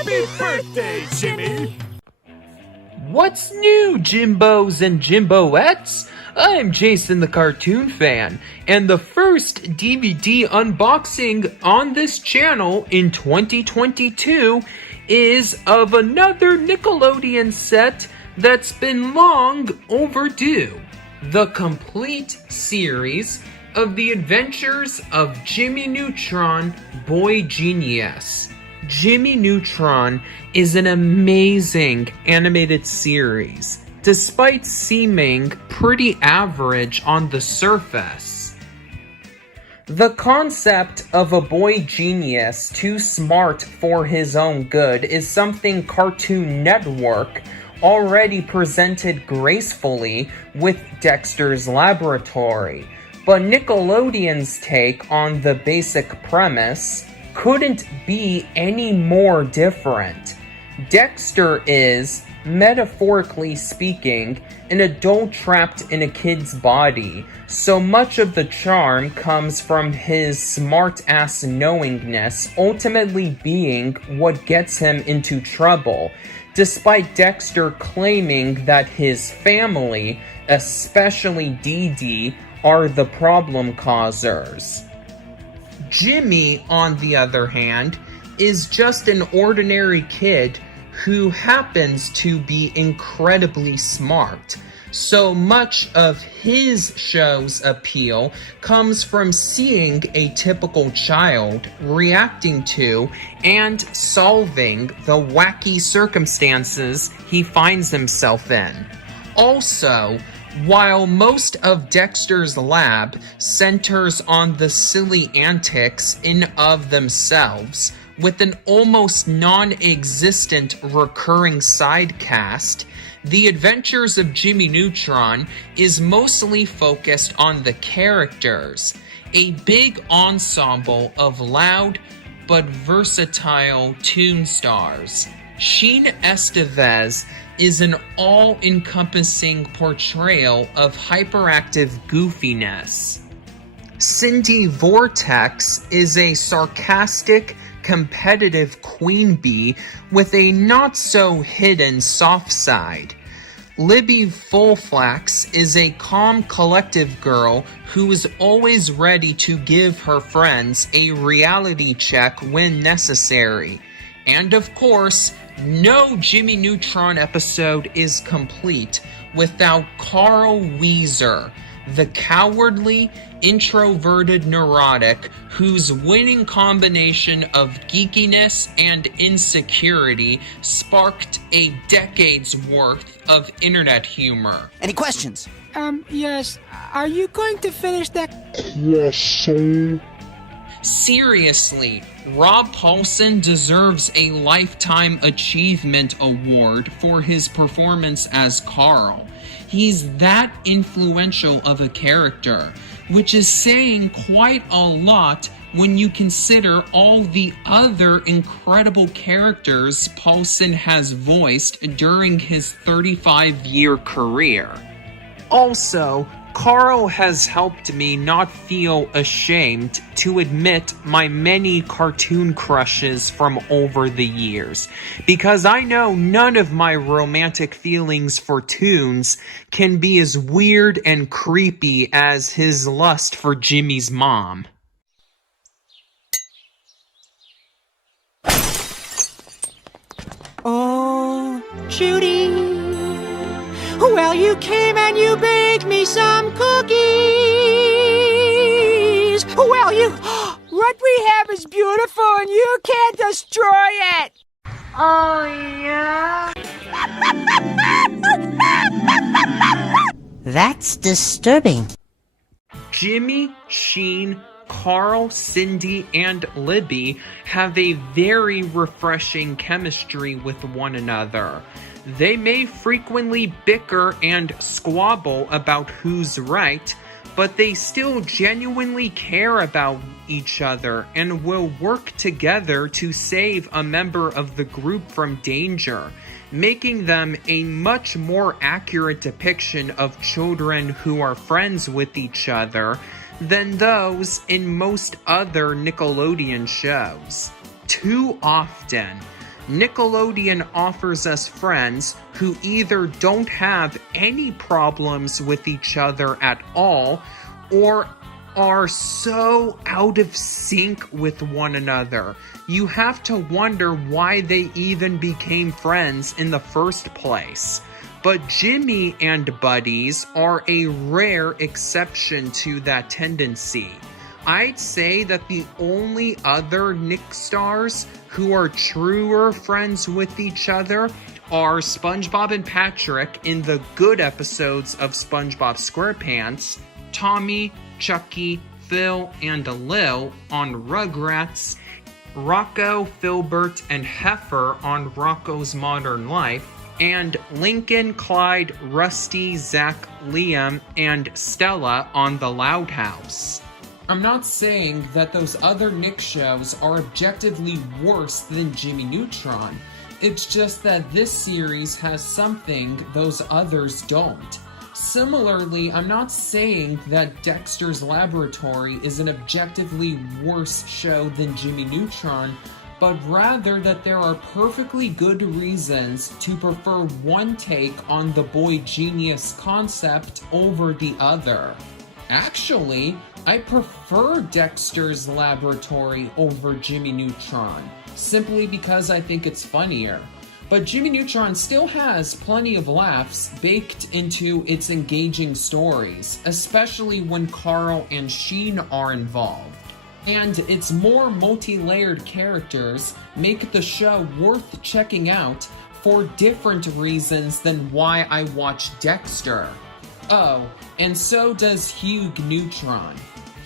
Happy birthday, Jimmy! What's new, Jimbos and Jimboettes? I'm Jason the Cartoon Fan, and the first DVD unboxing on this channel in 2022 is of another Nickelodeon set that's been long overdue. The complete series of The Adventures of Jimmy Neutron, Boy Genius. Jimmy Neutron is an amazing animated series, despite seeming pretty average on the surface. The concept of a boy genius too smart for his own good is something Cartoon Network already presented gracefully with Dexter's Laboratory, but Nickelodeon's take on the basic premise couldn't be any more different. Dexter is, metaphorically speaking, an adult trapped in a kid's body, so much of the charm comes from his smart-ass knowingness ultimately being what gets him into trouble, despite Dexter claiming that his family, especially Dee Dee, are the problem causers. Jimmy, on the other hand, is just an ordinary kid who happens to be incredibly smart. So much of his show's appeal comes from seeing a typical child reacting to and solving the wacky circumstances he finds himself in. Also, while most of Dexter's lab centers on the silly antics in of themselves, with an almost non-existent recurring side cast, The Adventures of Jimmy Neutron is mostly focused on the characters, a big ensemble of loud but versatile toon stars. Sheen Estevez is an all-encompassing portrayal of hyperactive goofiness. Cindy Vortex is a sarcastic, competitive queen bee with a not-so-hidden soft side. Libby Fullflax is a calm, collective girl who is always ready to give her friends a reality check when necessary. And of course, no Jimmy Neutron episode is complete without Carl Wheezer, the cowardly, introverted neurotic whose winning combination of geekiness and insecurity sparked a decade's worth of internet humor. Any questions? Yes. Are you going to finish that? Yes, sir. Seriously, Rob Paulsen deserves a Lifetime Achievement Award for his performance as Carl. He's that influential of a character, which is saying quite a lot when you consider all the other incredible characters Paulsen has voiced during his 35-year career. Also, Carl has helped me not feel ashamed to admit my many cartoon crushes from over the years, because I know none of my romantic feelings for toons can be as weird and creepy as his lust for Jimmy's mom. Oh, Judy. Well, you came and you baked me some cookies. Well, what we have is beautiful and you can't destroy it. Oh, yeah? That's disturbing. Jimmy, Sheen, Carl, Cindy, and Libby have a very refreshing chemistry with one another. They may frequently bicker and squabble about who's right, but they still genuinely care about each other and will work together to save a member of the group from danger, making them a much more accurate depiction of children who are friends with each other than those in most other Nickelodeon shows. Too often, Nickelodeon offers us friends who either don't have any problems with each other at all or are so out of sync with one another. You have to wonder why they even became friends in the first place. But Jimmy and Buddies are a rare exception to that tendency. I'd say that the only other Nick stars who are truer friends with each other are SpongeBob and Patrick in the good episodes of SpongeBob SquarePants, Tommy, Chucky, Phil, and Lil on Rugrats, Rocco, Filbert, and Heifer on Rocco's Modern Life, and Lincoln, Clyde, Rusty, Zach, Liam, and Stella on The Loud House. I'm not saying that those other Nick shows are objectively worse than Jimmy Neutron. It's just that this series has something those others don't. Similarly, I'm not saying that Dexter's Laboratory is an objectively worse show than Jimmy Neutron, but rather that there are perfectly good reasons to prefer one take on the boy genius concept over the other. Actually, I prefer Dexter's Laboratory over Jimmy Neutron, simply because I think it's funnier. But Jimmy Neutron still has plenty of laughs baked into its engaging stories, especially when Carl and Sheen are involved. And its more multi-layered characters make the show worth checking out for different reasons than why I watch Dexter. Oh, and so does Hugh Neutron.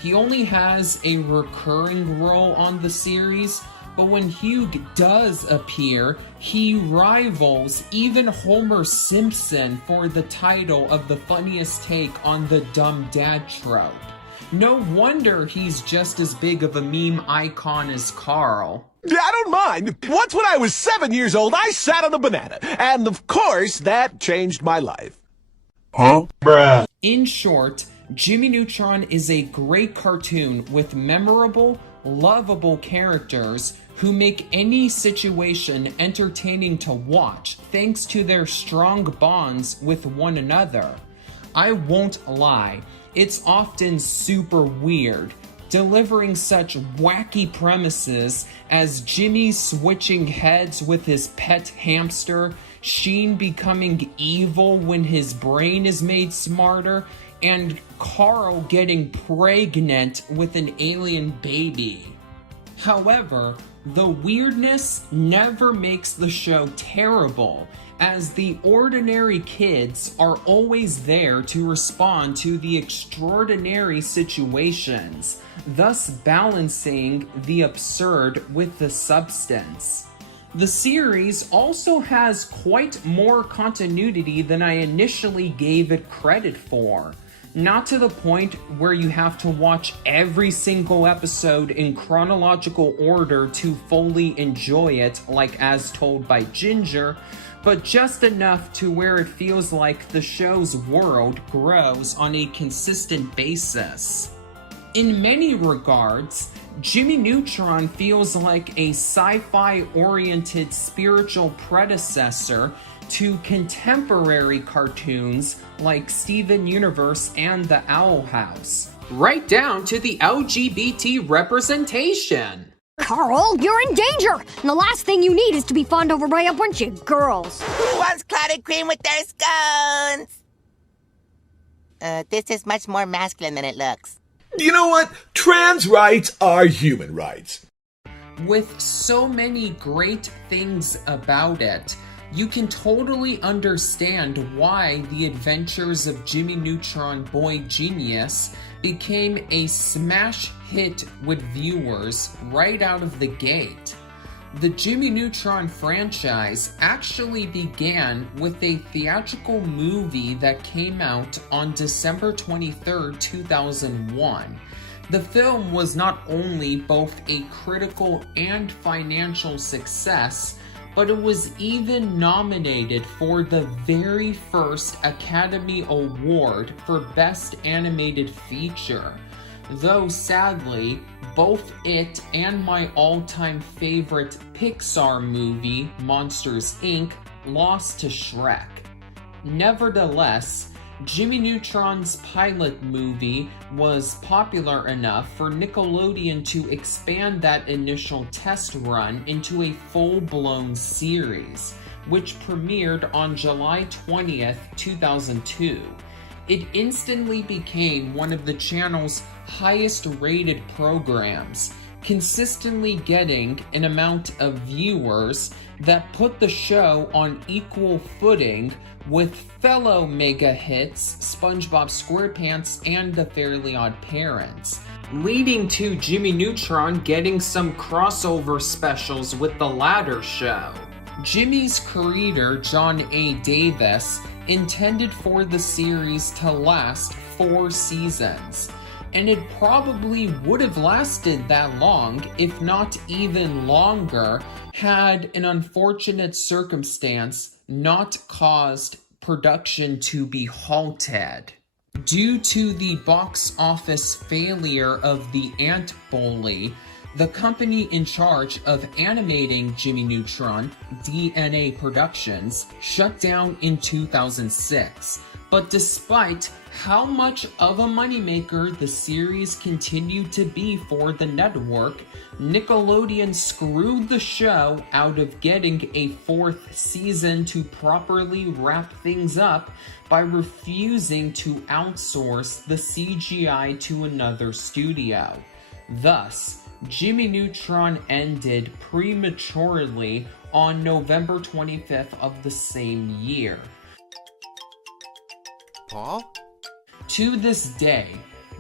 He only has a recurring role on the series, but when Hugh does appear, he rivals even Homer Simpson for the title of the funniest take on the dumb dad trope. No wonder he's just as big of a meme icon as Carl. Yeah, I don't mind. Once when I was 7 years old, I sat on a banana. And of course, that changed my life. Huh? Bruh. In short, Jimmy Neutron is a great cartoon with memorable, lovable characters who make any situation entertaining to watch thanks to their strong bonds with one another. I won't lie, it's often super weird, delivering such wacky premises as Jimmy switching heads with his pet hamster, Sheen becoming evil when his brain is made smarter, and Carl getting pregnant with an alien baby. However, the weirdness never makes the show terrible, as the ordinary kids are always there to respond to the extraordinary situations, thus balancing the absurd with the substance. The series also has quite more continuity than I initially gave it credit for. Not to the point where you have to watch every single episode in chronological order to fully enjoy it, like As Told by Ginger, but just enough to where it feels like the show's world grows on a consistent basis. In many regards, Jimmy Neutron feels like a sci-fi oriented spiritual predecessor to contemporary cartoons like Steven Universe and The Owl House, right down to the LGBT representation. Carl, you're in danger! And the last thing you need is to be fawned over by a bunch of girls. Who wants clotted cream with their scones? This is much more masculine than it looks. You know what? Trans rights are human rights. With so many great things about it, you can totally understand why The Adventures of Jimmy Neutron Boy Genius became a smash hit with viewers right out of the gate. The Jimmy Neutron franchise actually began with a theatrical movie that came out on December 23, 2001. The film was not only both a critical and financial success, but it was even nominated for the very first Academy Award for Best Animated Feature. though sadly, both it and my all-time favorite Pixar movie, Monsters, Inc., lost to Shrek. Nevertheless, Jimmy Neutron's pilot movie was popular enough for Nickelodeon to expand that initial test run into a full-blown series, which premiered on July 20th, 2002. It instantly became one of the channel's highest-rated programs, consistently getting an amount of viewers that put the show on equal footing with fellow mega hits SpongeBob SquarePants and The Fairly Odd Parents, leading to Jimmy Neutron getting some crossover specials with the latter show. Jimmy's creator, John A. Davis, intended for the series to last 4 seasons, and it probably would have lasted that long, if not even longer, had an unfortunate circumstance not caused production to be halted. Due to the box office failure of The Ant Bully, the company in charge of animating Jimmy Neutron, DNA Productions, shut down in 2006. But despite how much of a moneymaker the series continued to be for the network, Nickelodeon screwed the show out of getting a 4th season to properly wrap things up by refusing to outsource the CGI to another studio. Thus, Jimmy Neutron ended prematurely on November 25th of the same year. Paul? To this day,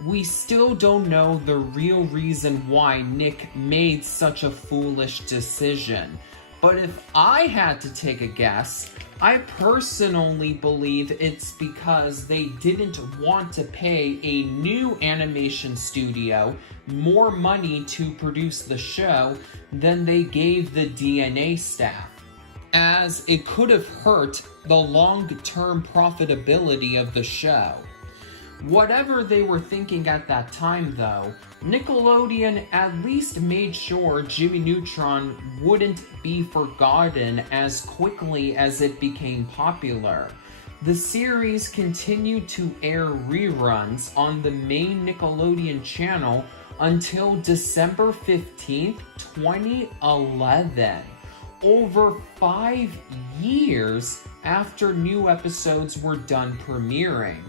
we still don't know the real reason why Nick made such a foolish decision. But if I had to take a guess, I personally believe it's because they didn't want to pay a new animation studio more money to produce the show than they gave the DNA staff, as it could have hurt the long-term profitability of the show. Whatever they were thinking at that time, though, Nickelodeon at least made sure Jimmy Neutron wouldn't be forgotten as quickly as it became popular. The series continued to air reruns on the main Nickelodeon channel until December 15th, 2011. Over 5 years after new episodes were done premiering.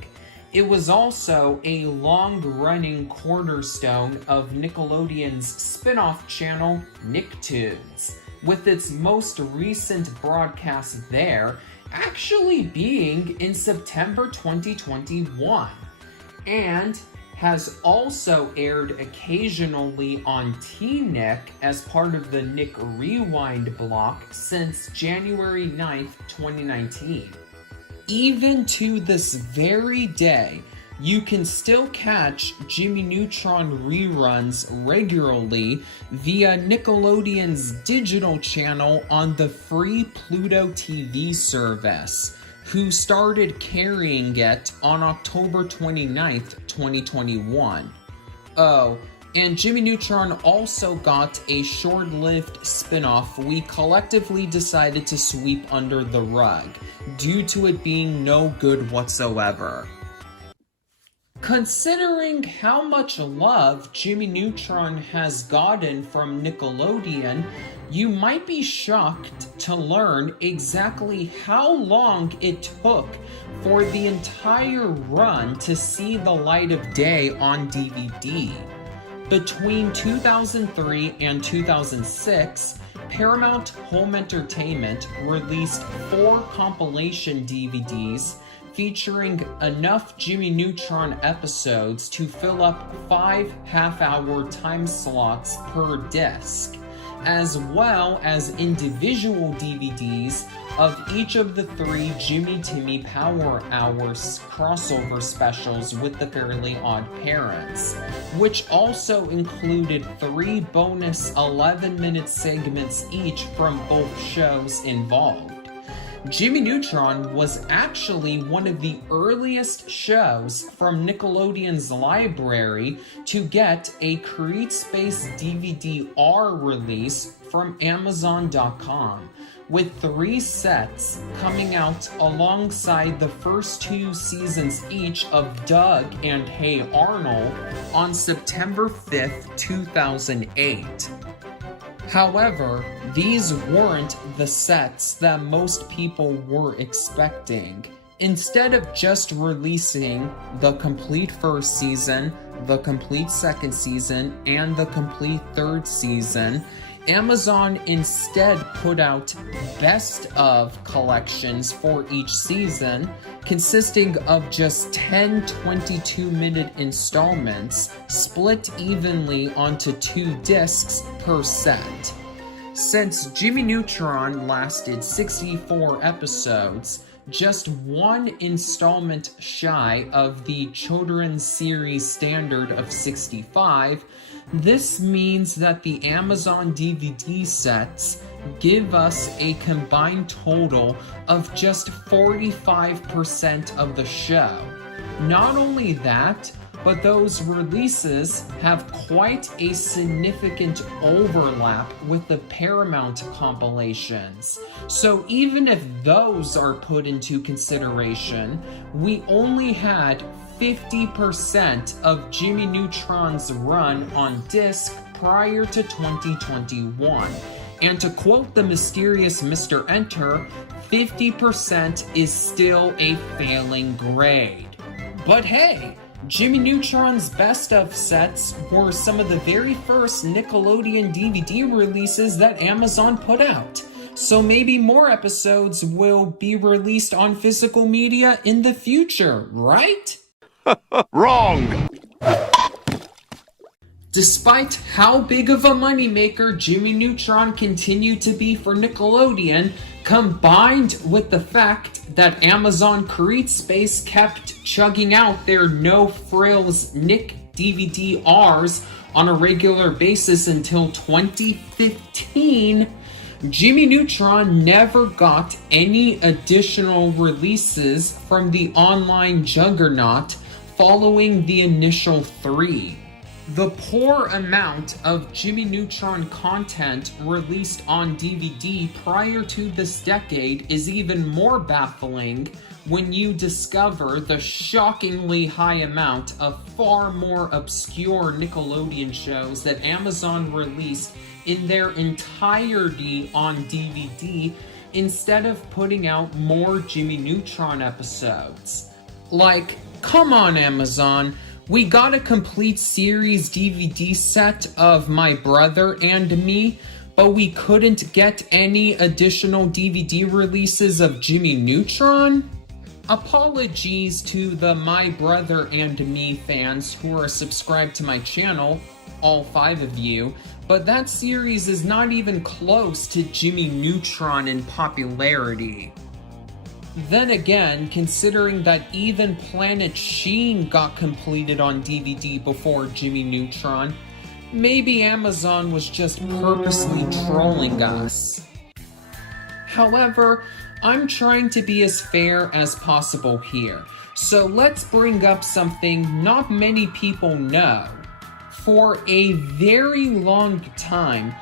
It was also a long-running cornerstone of Nickelodeon's spin-off channel, Nicktoons, with its most recent broadcast there actually being in September 2021, and has also aired occasionally on TNick as part of the Nick Rewind block since January 9th, 2019. Even to this very day, you can still catch Jimmy Neutron reruns regularly via Nickelodeon's digital channel on the free Pluto TV service, who started carrying it on October 29th, 2021. Oh, and Jimmy Neutron also got a short-lived spin-off we collectively decided to sweep under the rug, due to it being no good whatsoever. Considering how much love Jimmy Neutron has gotten from Nickelodeon, you might be shocked to learn exactly how long it took for the entire run to see the light of day on DVD. Between 2003 and 2006, Paramount Home Entertainment released 4 compilation DVDs featuring enough Jimmy Neutron episodes to fill up 5 half-hour time slots per disc, as well as individual DVDs of each of the 3 Jimmy Timmy Power Hours crossover specials with the Fairly Odd Parents, which also included 3 bonus 11-minute segments each from both shows involved. Jimmy Neutron was actually one of the earliest shows from Nickelodeon's library to get a CreateSpace DVD-R release from Amazon.com, with 3 sets coming out alongside the first 2 seasons each of Doug and Hey Arnold on September 5th, 2008. However, these weren't the sets that most people were expecting. Instead of just releasing the complete first season, the complete second season, and the complete third season, Amazon instead put out best of collections for each season, consisting of just 10 22-minute installments, split evenly onto 2 discs per set. Since Jimmy Neutron lasted 64 episodes, just 1 installment shy of the children's series standard of 65, this means that the Amazon DVD sets give us a combined total of just 45% of the show. Not only that, but those releases have quite a significant overlap with the Paramount compilations. So even if those are put into consideration, we only had 50% of Jimmy Neutron's run on disc prior to 2021. And to quote the mysterious Mr. Enter, 50% is still a failing grade. But hey, Jimmy Neutron's best of sets were some of the very first Nickelodeon DVD releases that Amazon put out. So maybe more episodes will be released on physical media in the future, right? Wrong! Despite how big of a moneymaker Jimmy Neutron continued to be for Nickelodeon, combined with the fact that Amazon CreateSpace kept chugging out their no-frills Nick DVD-Rs on a regular basis until 2015, Jimmy Neutron never got any additional releases from the online juggernaut following the initial 3. The poor amount of Jimmy Neutron content released on DVD prior to this decade is even more baffling when you discover the shockingly high amount of far more obscure Nickelodeon shows that Amazon released in their entirety on DVD instead of putting out more Jimmy Neutron episodes. Like, come on Amazon, we got a complete series DVD set of My Brother and Me, but we couldn't get any additional DVD releases of Jimmy Neutron? Apologies to the My Brother and Me fans who are subscribed to my channel, all 5 of you, but that series is not even close to Jimmy Neutron in popularity. Then again, considering that even Planet Sheen got completed on DVD before Jimmy Neutron, maybe Amazon was just purposely trolling us. However, I'm trying to be as fair as possible here, so let's bring up something not many people know. For a very long time,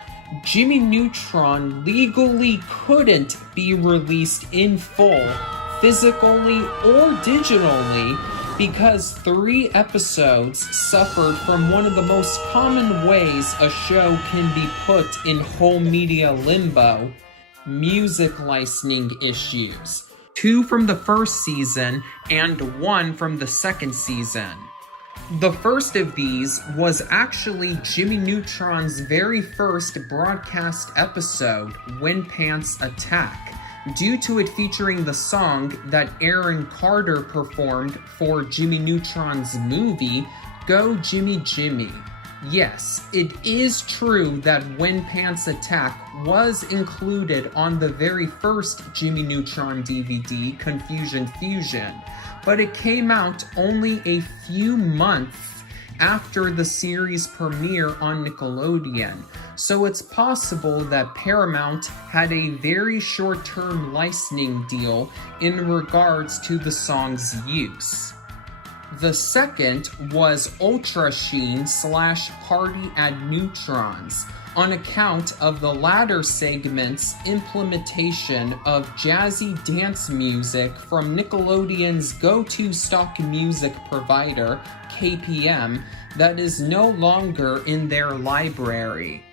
Jimmy Neutron legally couldn't be released in full, physically or digitally, because 3 episodes suffered from one of the most common ways a show can be put in home media limbo: music licensing issues. 2 from the first season and 1 from the second season. The first of these was actually Jimmy Neutron's very first broadcast episode, When Pants Attack, due to it featuring the song that Aaron Carter performed for Jimmy Neutron's movie, Go Jimmy Jimmy. Yes, it is true that When Pants Attack was included on the very first Jimmy Neutron DVD, Confusion Fusion, but it came out only a few months after the series premiere on Nickelodeon, so it's possible that Paramount had a very short-term licensing deal in regards to the song's use. The second was Ultra Sheen / Party at Neutrons, on account of the latter segment's implementation of jazzy dance music from Nickelodeon's go-to stock music provider, KPM, that is no longer in their library.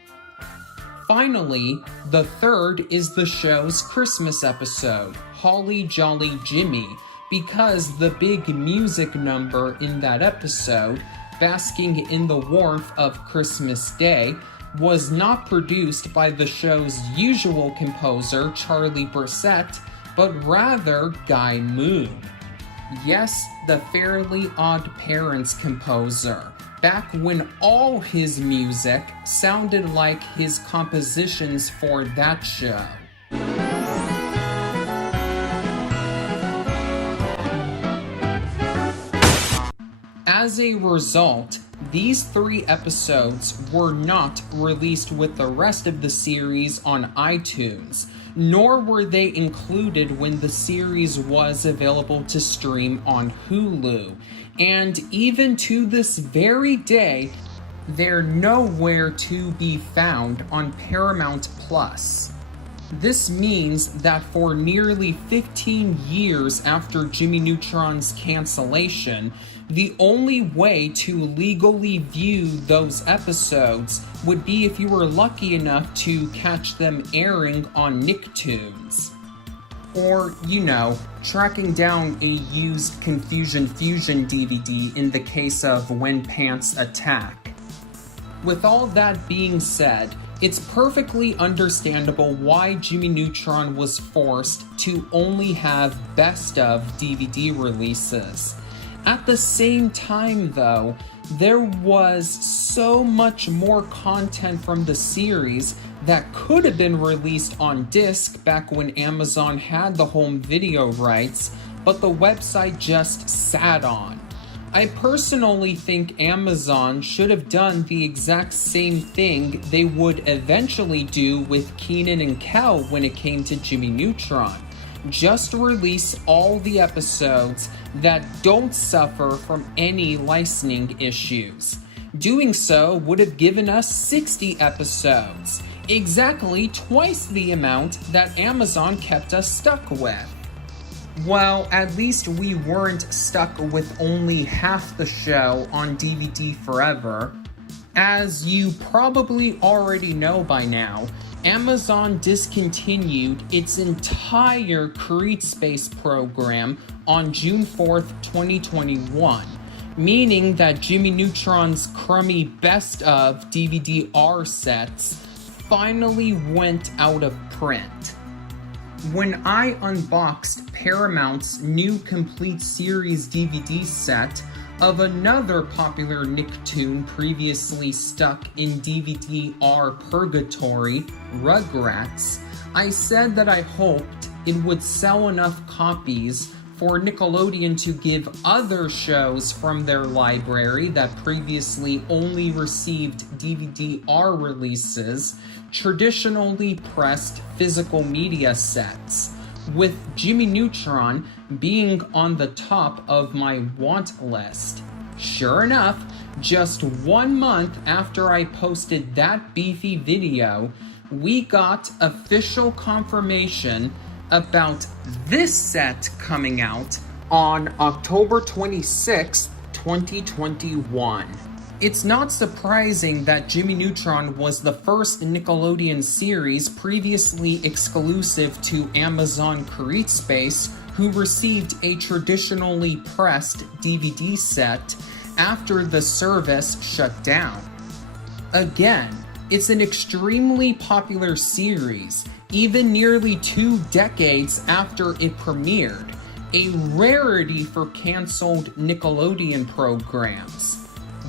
Finally, the third is the show's Christmas episode, Holly Jolly Jimmy, because the big music number in that episode, basking in the warmth of Christmas Day, was not produced by the show's usual composer, Charlie Brissett, but rather Guy Moon. Yes, the Fairly Odd Parents composer, back when all his music sounded like his compositions for that show. As a result, these 3 episodes were not released with the rest of the series on iTunes, nor were they included when the series was available to stream on Hulu, and even to this very day, they're nowhere to be found on Paramount Plus. This means that for nearly 15 years after Jimmy Neutron's cancellation, the only way to legally view those episodes would be if you were lucky enough to catch them airing on Nicktoons. Or, tracking down a used Confusion Fusion DVD in the case of When Pants Attack. With all that being said, it's perfectly understandable why Jimmy Neutron was forced to only have best of DVD releases. At the same time, though, there was so much more content from the series that could have been released on disc back when Amazon had the home video rights, but the website just sat on. I personally think Amazon should have done the exact same thing they would eventually do with Kenan and Kel when it came to Jimmy Neutron. Just release all the episodes that don't suffer from any licensing issues. Doing so would have given us 60 episodes, exactly twice the amount that Amazon kept us stuck with. Well, at least we weren't stuck with only half the show on DVD forever. As you probably already know by now, Amazon discontinued its entire CreateSpace program on June 4th, 2021, meaning that Jimmy Neutron's crummy best of DVD-R sets finally went out of print. When I unboxed Paramount's new complete series DVD set of another popular Nicktoon previously stuck in DVD-R purgatory, Rugrats, I said that I hoped it would sell enough copies for Nickelodeon to give other shows from their library that previously only received DVD-R releases traditionally pressed physical media sets, with Jimmy Neutron being on the top of my want list. Sure enough, just 1 month after I posted that beefy video, we got official confirmation about this set coming out on October 26, 2021. It's not surprising that Jimmy Neutron was the first Nickelodeon series previously exclusive to Amazon CreateSpace who received a traditionally pressed DVD set after the service shut down. Again, it's an extremely popular series, even nearly 2 decades after it premiered, a rarity for canceled Nickelodeon programs.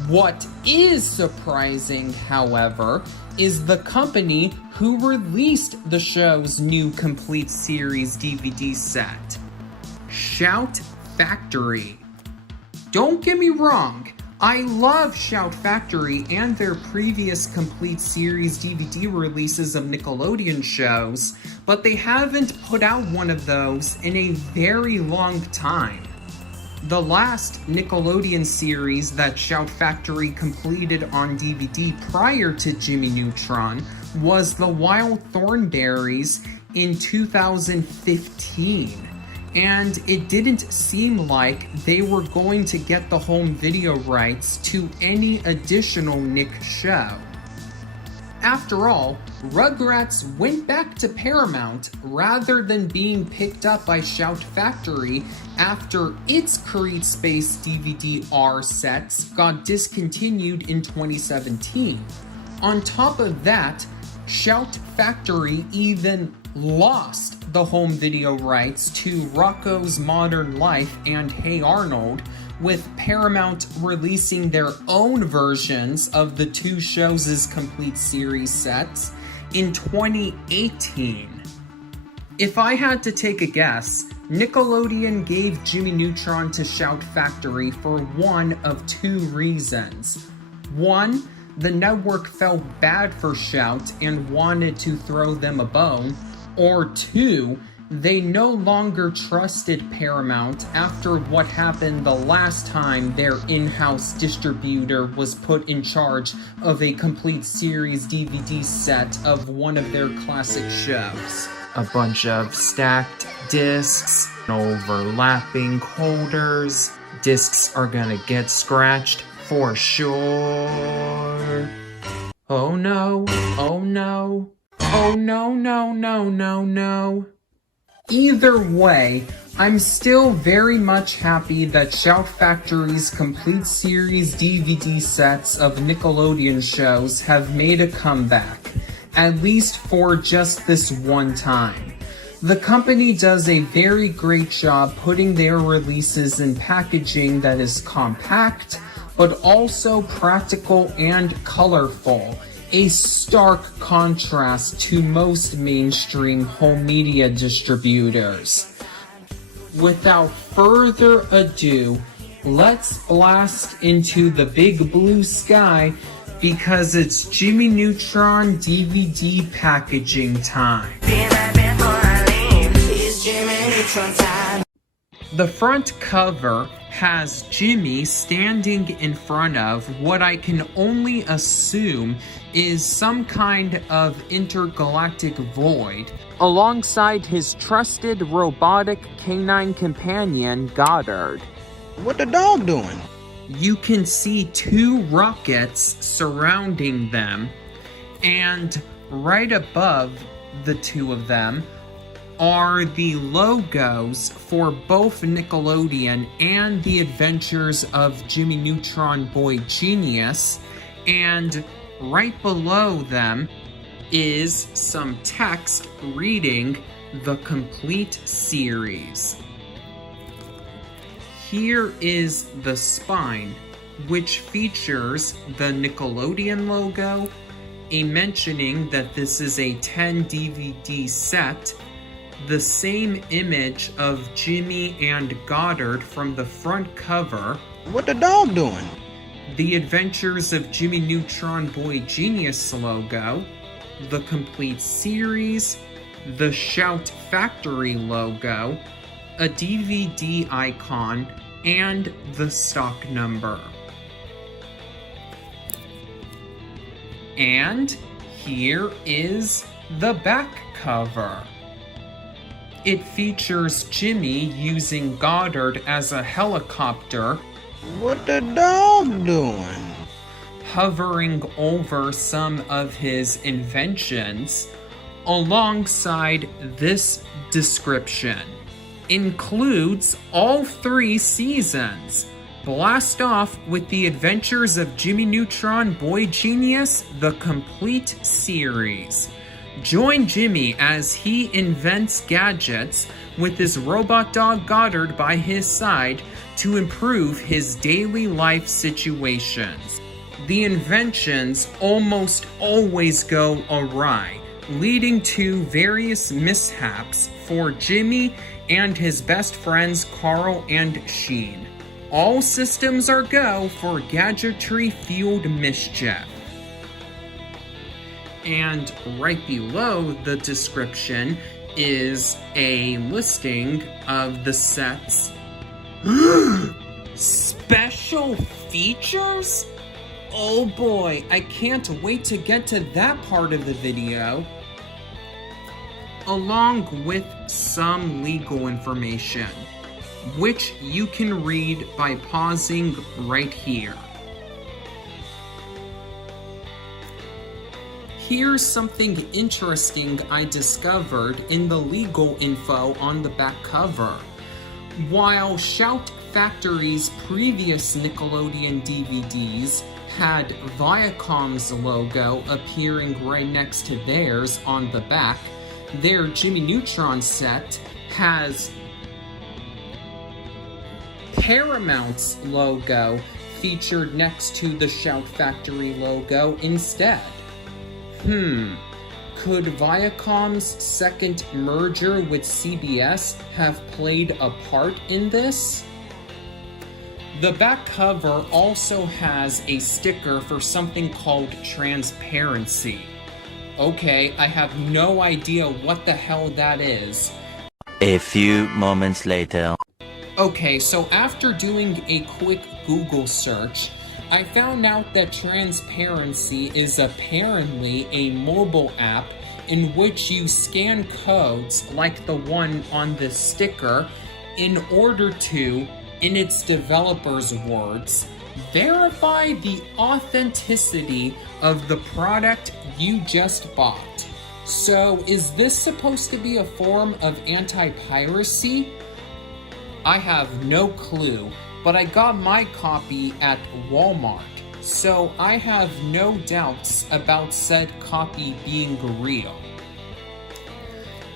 What is surprising, however, is the company who released the show's new complete series DVD set, Shout Factory. Don't get me wrong, I love Shout Factory and their previous complete series DVD releases of Nickelodeon shows, but they haven't put out one of those in a very long time. The last Nickelodeon series that Shout Factory completed on DVD prior to Jimmy Neutron was The Wild Thornberrys in 2015. And it didn't seem like they were going to get the home video rights to any additional Nick show. After all, Rugrats went back to Paramount rather than being picked up by Shout Factory after its Creed Space DVD-R sets got discontinued in 2017. On top of that, Shout Factory even lost the home video rights to Rocko's Modern Life and Hey Arnold, with Paramount releasing their own versions of the two shows' complete series sets in 2018. If I had to take a guess, Nickelodeon gave Jimmy Neutron to Shout Factory for one of two reasons. One, the network felt bad for Shout and wanted to throw them a bone, or two, they no longer trusted Paramount after what happened the last time their in-house distributor was put in charge of a complete series DVD set of one of their classic shows. A bunch of stacked discs, overlapping holders. Discs are gonna get scratched for sure. Oh no, oh no. Oh no, no, no, no, no. Either way, I'm still very much happy that Shout Factory's complete series DVD sets of Nickelodeon shows have made a comeback, at least for just this one time. The company does a very great job putting their releases in packaging that is compact, but also practical and colorful. A stark contrast to most mainstream home media distributors. Without further ado, let's blast into the big blue sky because it's Jimmy Neutron DVD packaging time. The front cover has Jimmy standing in front of what I can only assume is some kind of intergalactic void, alongside his trusted robotic canine companion, Goddard. What the dog doing? You can see two rockets surrounding them, and right above the two of them are the logos for both Nickelodeon and the Adventures of Jimmy Neutron Boy Genius, and right below them is some text reading the complete series. Here is the spine, which features the Nickelodeon logo, a mentioning that this is a 10 DVD set, the same image of Jimmy and Goddard from the front cover. What the dog doing? The Adventures of Jimmy Neutron Boy Genius logo, the complete series, the Shout Factory logo, a DVD icon, and the stock number. And here is the back cover. It features Jimmy using Goddard as a helicopter. What the dog doing? Hovering over some of his inventions, alongside this description. Includes all 3 seasons. Blast off with the Adventures of Jimmy Neutron Boy Genius, the complete series. Join Jimmy as he invents gadgets with his robot dog Goddard by his side to improve his daily life situations. The inventions almost always go awry, leading to various mishaps for Jimmy and his best friends Carl and Sheen. All systems are go for gadgetry-fueled mischief. And right below the description is a listing of the set's special features? Oh boy, I can't wait to get to that part of the video. Along with some legal information, which you can read by pausing right here. Here's something interesting I discovered in the legal info on the back cover. While Shout Factory's previous Nickelodeon DVDs had Viacom's logo appearing right next to theirs on the back, their Jimmy Neutron set has Paramount's logo featured next to the Shout Factory logo instead. Could Viacom's second merger with CBS have played a part in this? The back cover also has a sticker for something called transparency. Okay, I have no idea what the hell that is. A few moments later. Okay, so after doing a quick Google search, I found out that Transparency is apparently a mobile app in which you scan codes like the one on this sticker in order to, in its developers' words, verify the authenticity of the product you just bought. So is this supposed to be a form of anti-piracy? I have no clue, but I got my copy at Walmart, so I have no doubts about said copy being real.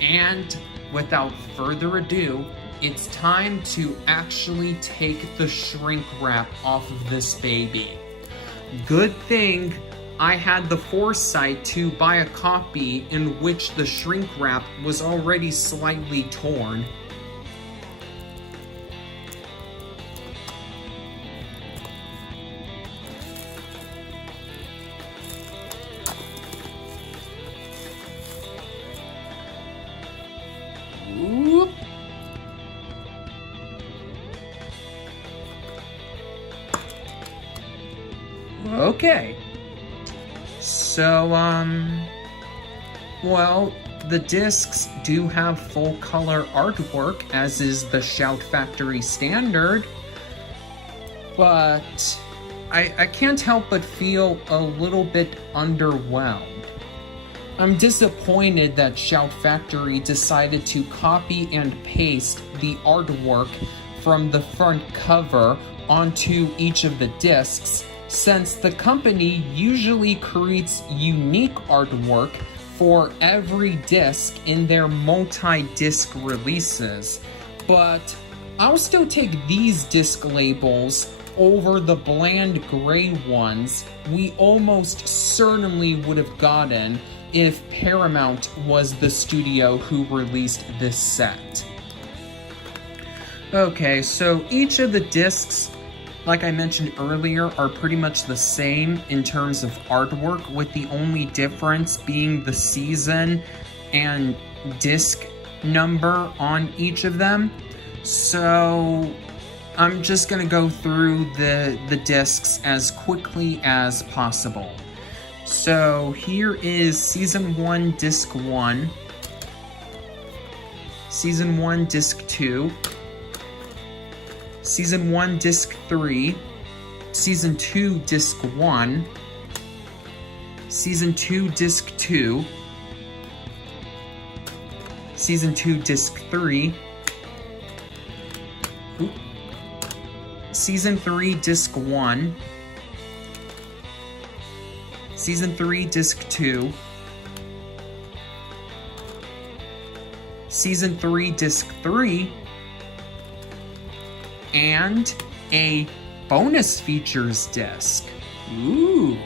And without further ado, it's time to actually take the shrink wrap off of this baby. Good thing I had the foresight to buy a copy in which the shrink wrap was already slightly torn. Whoop. Okay. So, well, the discs do have full color artwork, as is the Shout Factory standard, but I can't help but feel a little bit underwhelmed. I'm disappointed that Shout Factory decided to copy and paste the artwork from the front cover onto each of the discs, since the company usually creates unique artwork for every disc in their multi-disc releases. But I'll still take these disc labels over the bland gray ones we almost certainly would have gotten if Paramount was the studio who released this set. Okay, so each of the discs, like I mentioned earlier, are pretty much the same in terms of artwork, with the only difference being the season and disc number on each of them. So I'm just gonna go through the discs as quickly as possible. So here is Season 1, Disc 1, Season 1, Disc 2, Season 1, Disc 3, Season 2, Disc 1, Season 2, Disc 2, Season 2, Disc 3, Season 3, Disc 1, Season 3, Disc 2, Season 3, Disc 3, and a bonus features disc. Ooh.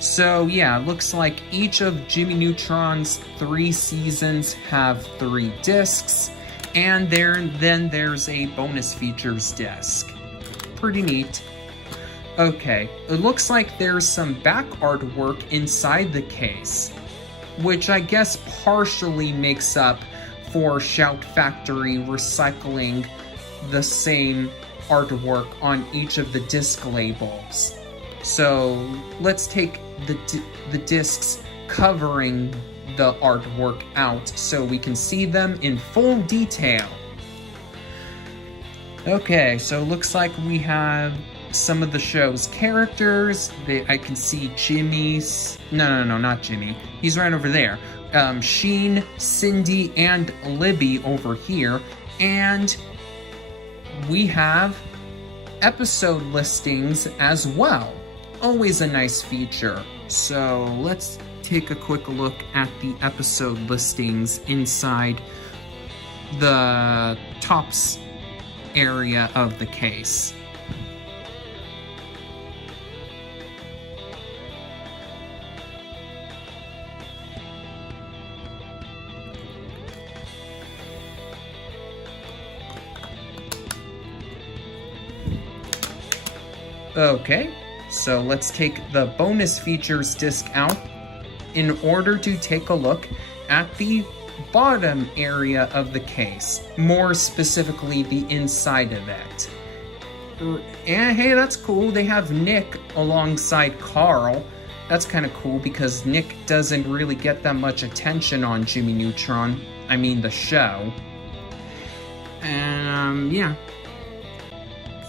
So yeah, looks like each of Jimmy Neutron's 3 seasons have 3 discs, And then there's a bonus features disc. Pretty neat. Okay, it looks like there's some back artwork inside the case, which I guess partially makes up for Shout Factory recycling the same artwork on each of the disc labels. So let's take the discs covering the artwork out so we can see them in full detail. Okay, so looks like we have some of the show's characters. I can see Jimmy's... No, not Jimmy. He's right over there. Sheen, Cindy, and Libby over here. And we have episode listings as well. Always a nice feature. So let's take a quick look at the episode listings inside the tops area of the case. Okay, so let's take the bonus features disc out in order to take a look at the bottom area of the case, more specifically the inside of it. And hey, that's cool. They have Nick alongside Carl. That's kind of cool because Nick doesn't really get that much attention on Jimmy Neutron. I mean, the show. Yeah.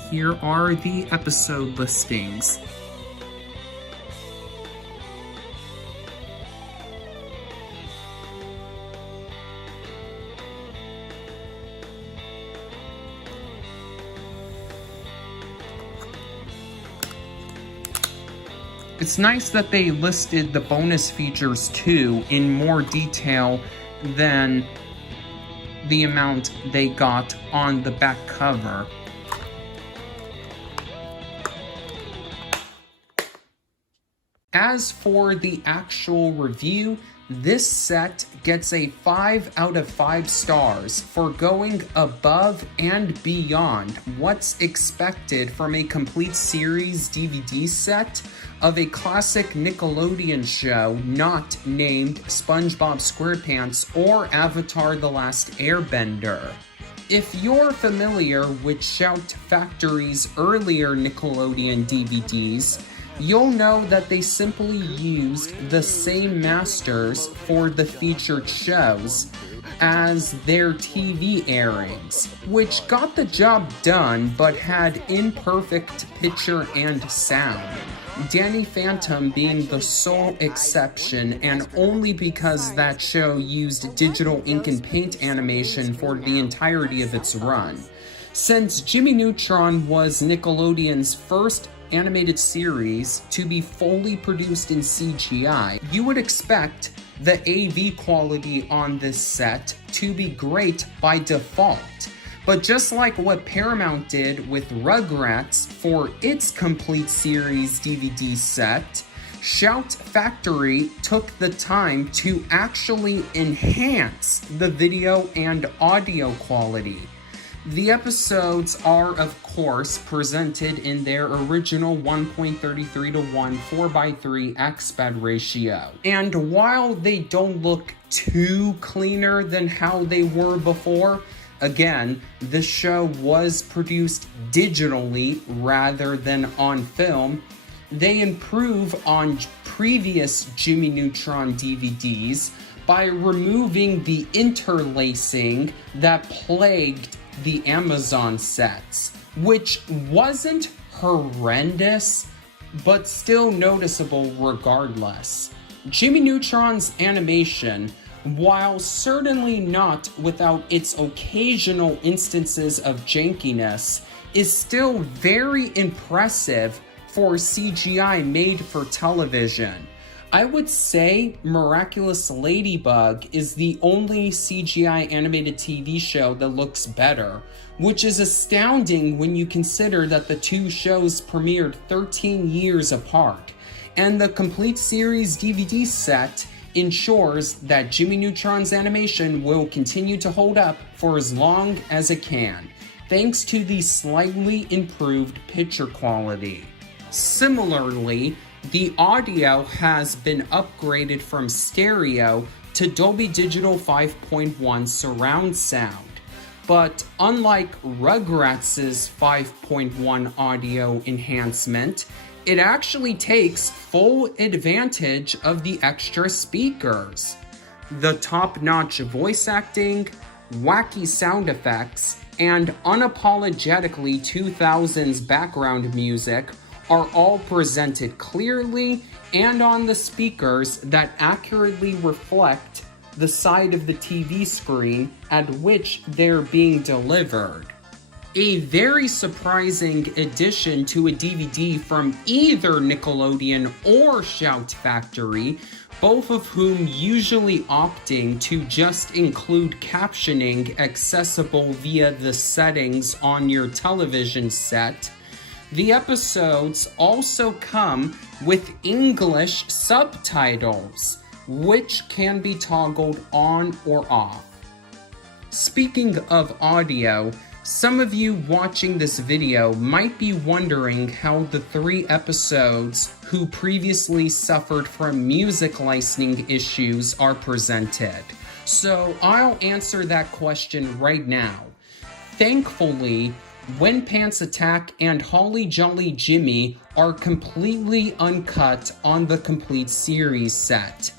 Here are the episode listings. It's nice that they listed the bonus features too in more detail than the amount they got on the back cover. As for the actual review, this set gets a 5 out of 5 stars for going above and beyond what's expected from a complete series DVD set of a classic Nickelodeon show not named SpongeBob SquarePants or Avatar: The Last Airbender. If you're familiar with Shout Factory's earlier Nickelodeon DVDs, you'll know that they simply used the same masters for the featured shows as their TV airings, which got the job done but had imperfect picture and sound. Danny Phantom being the sole exception, and only because that show used digital ink and paint animation for the entirety of its run. Since Jimmy Neutron was Nickelodeon's first animated series to be fully produced in CGI, you would expect the AV quality on this set to be great by default. But just like what Paramount did with Rugrats for its complete series DVD set, Shout Factory took the time to actually enhance the video and audio quality. The episodes are, of course, presented in their original 1.33 to 1 4:3 aspect ratio. And while they don't look too cleaner than how they were before, again, this show was produced digitally rather than on film. They improve on previous Jimmy Neutron DVDs by removing the interlacing that plagued the Amazon sets, which wasn't horrendous, but still noticeable regardless. Jimmy Neutron's animation, while certainly not without its occasional instances of jankiness, is still very impressive for CGI made for television. I would say Miraculous Ladybug is the only CGI animated TV show that looks better, which is astounding when you consider that the two shows premiered 13 years apart, and the complete series DVD set ensures that Jimmy Neutron's animation will continue to hold up for as long as it can, thanks to the slightly improved picture quality. Similarly, the audio has been upgraded from stereo to Dolby Digital 5.1 surround sound. But unlike Rugrats' 5.1 audio enhancement, it actually takes full advantage of the extra speakers. The top-notch voice acting, wacky sound effects, and unapologetically 2000s background music are all presented clearly and on the speakers that accurately reflect the side of the TV screen at which they're being delivered. A very surprising addition to a DVD from either Nickelodeon or Shout Factory, both of whom usually opting to just include captioning accessible via the settings on your television set. The episodes also come with English subtitles, which can be toggled on or off. Speaking of audio, some of you watching this video might be wondering how the 3 episodes who previously suffered from music licensing issues are presented. So I'll answer that question right now. Thankfully, When Pants Attack and Holly Jolly Jimmy are completely uncut on the complete series set.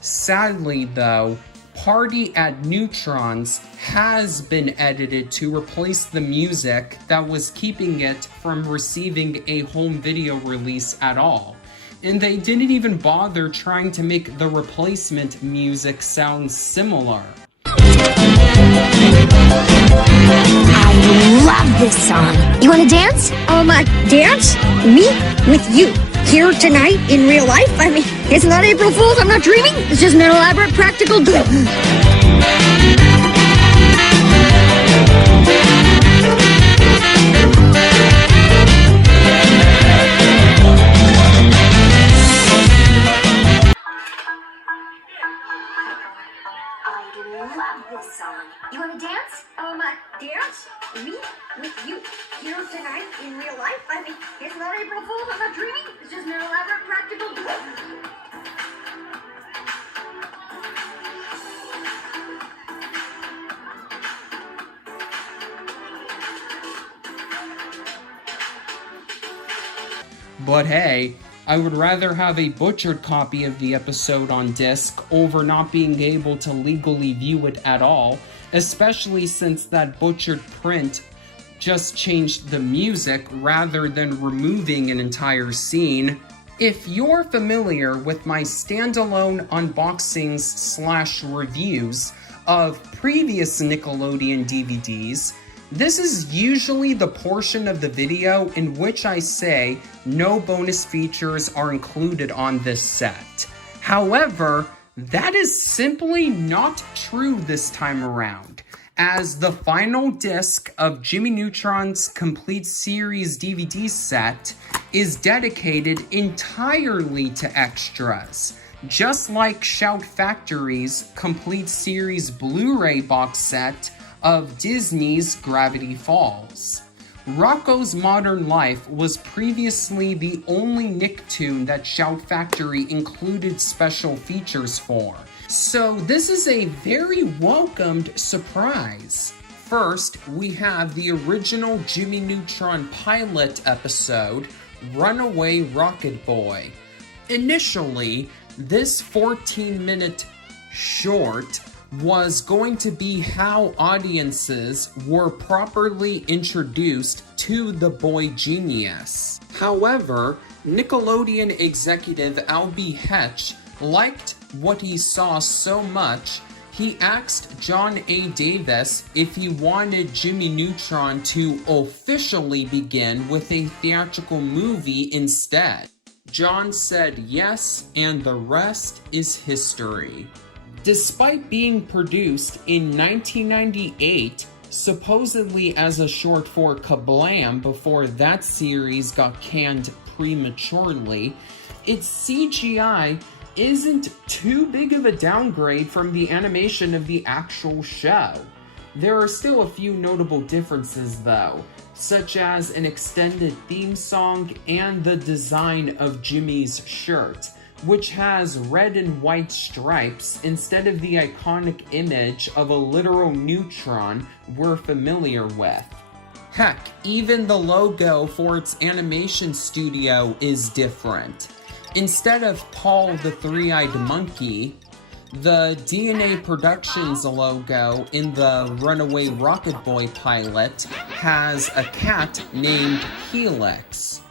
Sadly though, Party at Neutron's has been edited to replace the music that was keeping it from receiving a home video release at all. And they didn't even bother trying to make the replacement music sound similar. I love this song. You wanna dance? Dance? Me? With you? Here tonight in real life? I mean, it's not April Fool's, I'm not dreaming. It's just an elaborate practical do. I love this song. You wanna dance? Dance? Me? With you? Here tonight in real life? I mean, it's not April Fool's, I'm not dreaming. It's just an elaborate practical do. But hey, I would rather have a butchered copy of the episode on disc over not being able to legally view it at all, especially since that butchered print just changed the music rather than removing an entire scene. If you're familiar with my standalone unboxings/reviews of previous Nickelodeon DVDs, this is usually the portion of the video in which I say no bonus features are included on this set. However, that is simply not true this time around, as the final disc of Jimmy Neutron's complete series DVD set is dedicated entirely to extras, just like Shout Factory's complete series Blu-ray box set of Disney's Gravity Falls. Rocko's Modern Life was previously the only Nicktoon that Shout Factory included special features for, so this is a very welcomed surprise. First, we have the original Jimmy Neutron pilot episode, Runaway Rocket Boy. Initially, this 14-minute short was going to be how audiences were properly introduced to the boy genius. However, Nickelodeon executive Albie Hetch liked what he saw so much, he asked John A. Davis if he wanted Jimmy Neutron to officially begin with a theatrical movie instead. John said yes, and the rest is history. Despite being produced in 1998, supposedly as a short for Kablam before that series got canned prematurely, its CGI isn't too big of a downgrade from the animation of the actual show. There are still a few notable differences though, such as an extended theme song and the design of Jimmy's shirt, which has red and white stripes instead of the iconic image of a literal neutron we're familiar with. Heck, even the logo for its animation studio is different. Instead of Paul the Three-Eyed Monkey, the DNA Productions logo in the Runaway Rocket Boy pilot has a cat named Helix.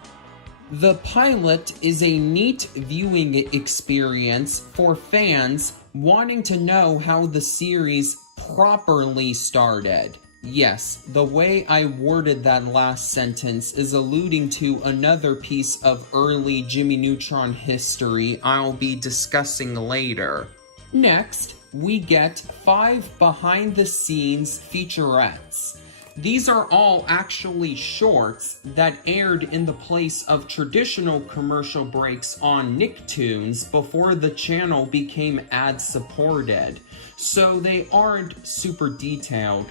The pilot is a neat viewing experience for fans wanting to know how the series properly started. Yes, the way I worded that last sentence is alluding to another piece of early Jimmy Neutron history I'll be discussing later. Next, we get 5 behind-the-scenes featurettes. These are all actually shorts that aired in the place of traditional commercial breaks on Nicktoons before the channel became ad-supported, so they aren't super detailed.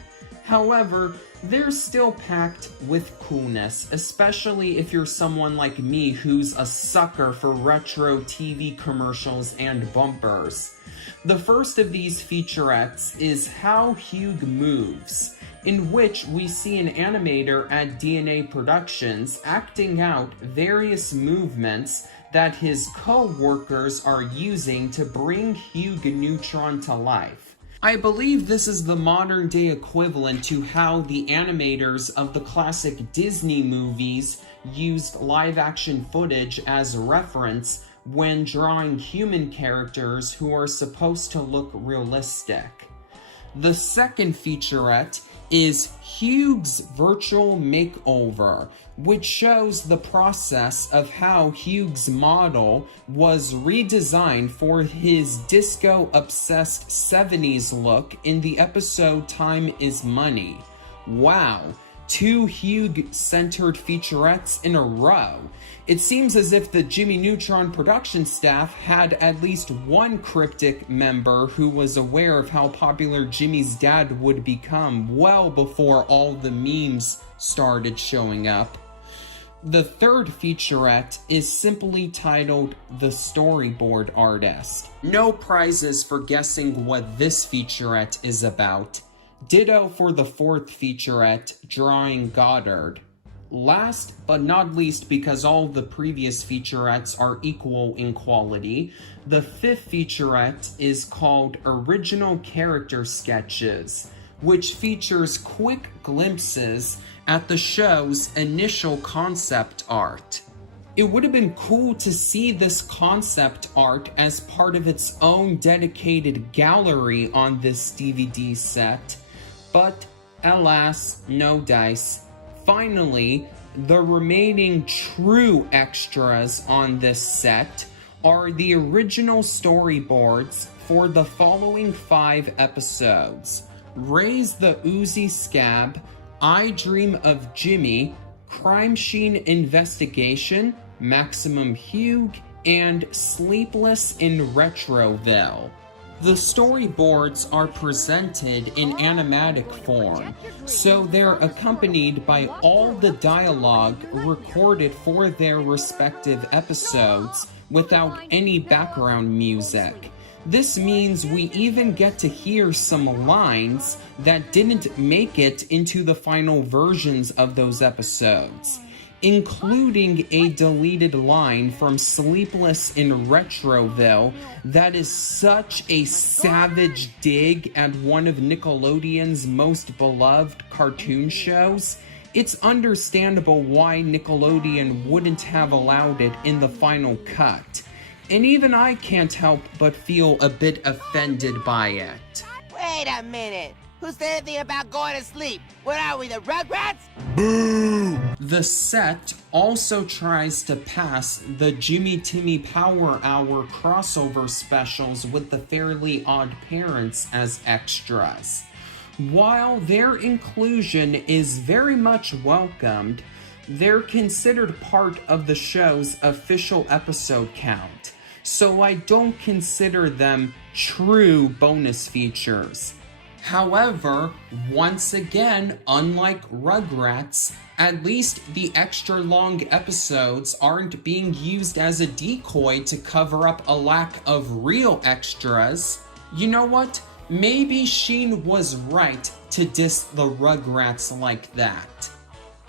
However, they're still packed with coolness, especially if you're someone like me who's a sucker for retro TV commercials and bumpers. The first of these featurettes is How Hugh Moves, in which we see an animator at DNA Productions acting out various movements that his co-workers are using to bring Hugh Neutron to life. I believe this is the modern day equivalent to how the animators of the classic Disney movies used live action footage as reference when drawing human characters who are supposed to look realistic. The second featurette is Hugh's Virtual Makeover, which shows the process of how Hugh's model was redesigned for his disco-obsessed 70s look in the episode Time is Money. Wow, 2 Hugh-centered featurettes in a row. It seems as if the Jimmy Neutron production staff had at least one cryptic member who was aware of how popular Jimmy's dad would become well before all the memes started showing up. The third featurette is simply titled The Storyboard Artist. No prizes for guessing what this featurette is about. Ditto for the fourth featurette, Drawing Goddard. Last but not least, because all the previous featurettes are equal in quality, the fifth featurette is called Original Character Sketches, which features quick glimpses at the show's initial concept art. It would have been cool to see this concept art as part of its own dedicated gallery on this DVD set, but alas, no dice. Finally, the remaining true extras on this set are the original storyboards for the following 5 episodes: Raise the Uzi Scab, I Dream of Jimmy, Crime Scene Investigation, Maximum Hugh, and Sleepless in Retroville. The storyboards are presented in animatic form, so they're accompanied by all the dialogue recorded for their respective episodes without any background music. This means we even get to hear some lines that didn't make it into the final versions of those episodes, including a deleted line from Sleepless in Retroville that is such a savage dig at one of Nickelodeon's most beloved cartoon shows. It's understandable why Nickelodeon wouldn't have allowed it in the final cut, and even I can't help but feel a bit offended by it. Wait a minute. Who said anything about going to sleep? What are we, the Rugrats? Boo! The set also tries to pass the Jimmy Timmy Power Hour crossover specials with the Fairly Odd Parents as extras. While their inclusion is very much welcomed, they're considered part of the show's official episode count. so I don't consider them true bonus features. However, once again, unlike Rugrats, at least the extra long episodes aren't being used as a decoy to cover up a lack of real extras. You know what? Maybe Sheen was right to diss the Rugrats like that.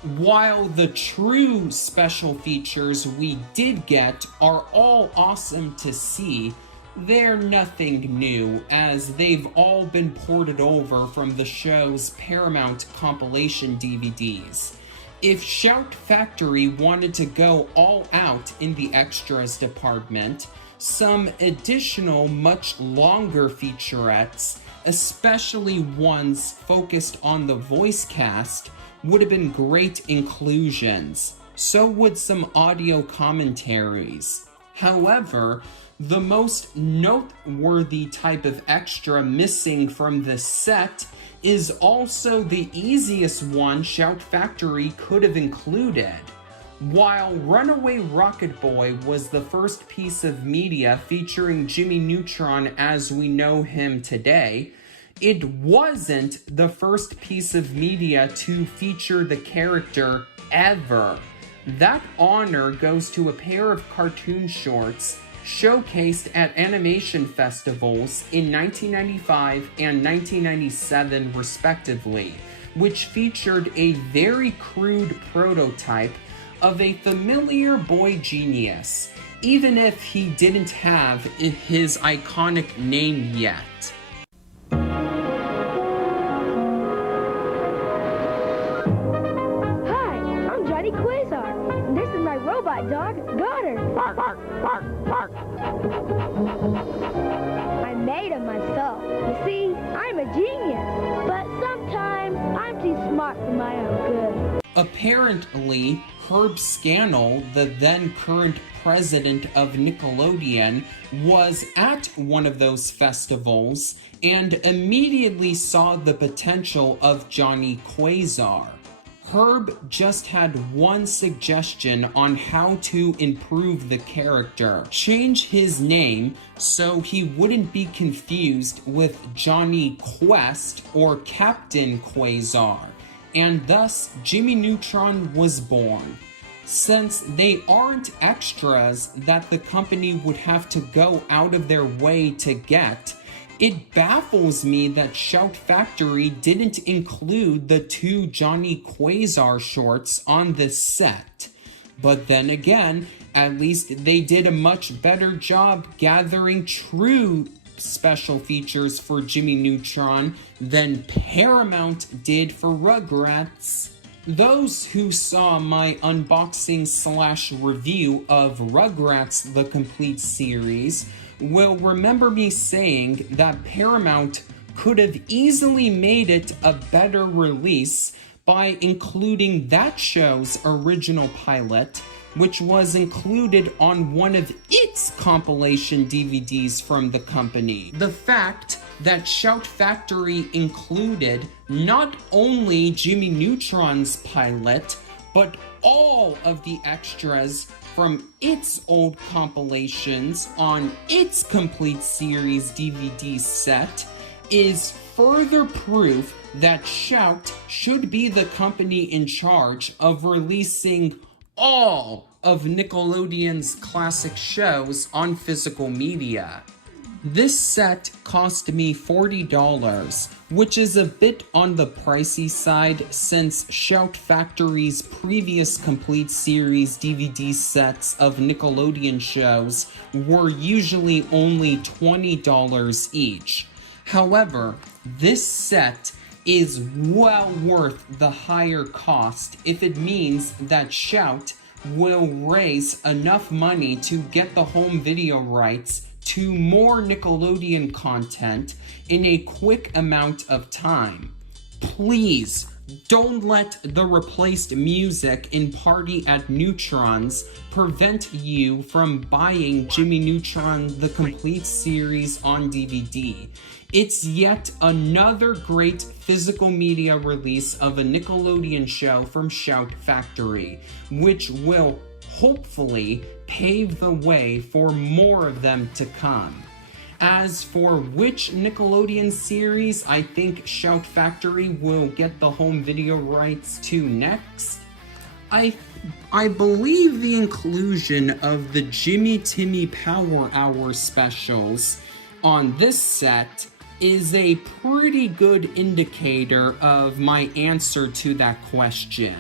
While the true special features we did get are all awesome to see, they're nothing new, as they've all been ported over from the show's Paramount compilation DVDs. If Shout Factory wanted to go all out in the extras department, some additional, much longer featurettes, especially ones focused on the voice cast, would have been great inclusions. So would some audio commentaries. However, the most noteworthy type of extra missing from this set is also the easiest one Shout Factory could have included. While Runaway Rocket Boy was the first piece of media featuring Jimmy Neutron as we know him today, it wasn't the first piece of media to feature the character ever. That honor goes to a pair of cartoon shorts showcased at animation festivals in 1995 and 1997 respectively, which featured a very crude prototype of a familiar boy genius, even if he didn't have his iconic name yet. Hi, I'm Johnny Quasar, and this is my robot dog, Goddard. Bark, bark, bark, bark. I made him myself. You see, I'm a genius, but sometimes I'm too smart for my own good. Apparently, Herb Scannell, the then current president of Nickelodeon, was at one of those festivals and immediately saw the potential of Johnny Quasar. Herb just had one suggestion on how to improve the character. Change his name so he wouldn't be confused with Johnny Quest or Captain Quasar, and thus Jimmy Neutron was born. Since they aren't extras that the company would have to go out of their way to get, it baffles me that Shout Factory didn't include the 2 Johnny Quasar shorts on this set. But then again, at least they did a much better job gathering true special features for Jimmy Neutron than Paramount did for Rugrats. Those who saw my unboxing/review of Rugrats The Complete Series will remember me saying that Paramount could have easily made it a better release by including that show's original pilot, which was included on one of its compilation DVDs from the company. The fact that Shout Factory included not only Jimmy Neutron's pilot, but all of the extras from its old compilations on its complete series DVD set is further proof that Shout should be the company in charge of releasing all of Nickelodeon's classic shows on physical media. This set cost me $40, which is a bit on the pricey side since Shout Factory's previous complete series DVD sets of Nickelodeon shows were usually only $20 each. However, this set is well worth the higher cost if it means that Shout will raise enough money to get the home video rights to more Nickelodeon content in a quick amount of time. Please don't let the replaced music in Party at Neutron's prevent you from buying Jimmy Neutron The Complete Series on DVD. It's yet another great physical media release of a Nickelodeon show from Shout Factory, which will hopefully pave the way for more of them to come. As for which Nickelodeon series I think Shout Factory will get the home video rights to next, I believe the inclusion of the Jimmy Timmy Power Hour specials on this set is a pretty good indicator of my answer to that question.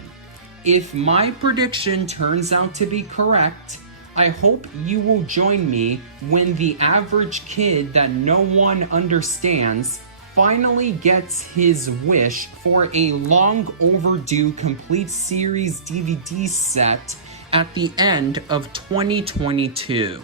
If my prediction turns out to be correct, I hope you will join me when the average kid that no one understands finally gets his wish for a long overdue complete series DVD set at the end of 2022.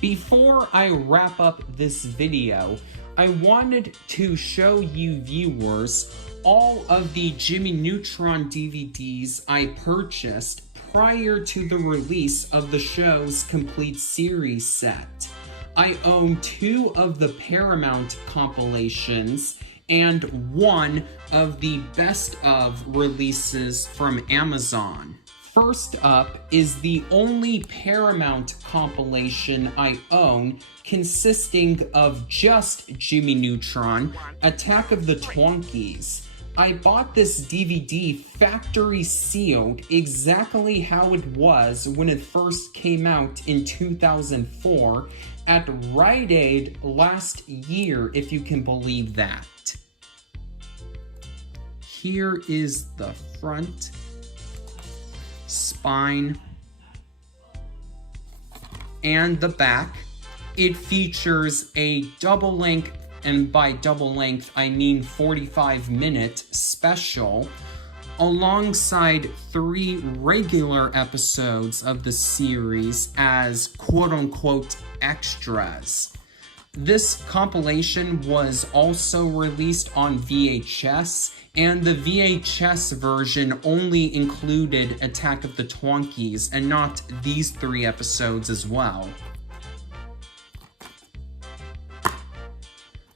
Before I wrap up this video, I wanted to show you viewers all of the Jimmy Neutron DVDs I purchased prior to the release of the show's complete series set. I own 2 of the Paramount compilations and 1 of the best of releases from Amazon. First up is the only Paramount compilation I own, consisting of just Jimmy Neutron, Attack of the Twonkies. I bought this DVD factory sealed exactly how it was when it first came out in 2004 at Rite Aid last year, if you can believe that. Here is the front, spine, and the back. It features a double length, and by double length I mean 45-minute special, alongside 3 regular episodes of the series as quote-unquote extras. This compilation was also released on VHS, and the VHS version only included Attack of the Twonkies and not these 3 episodes as well.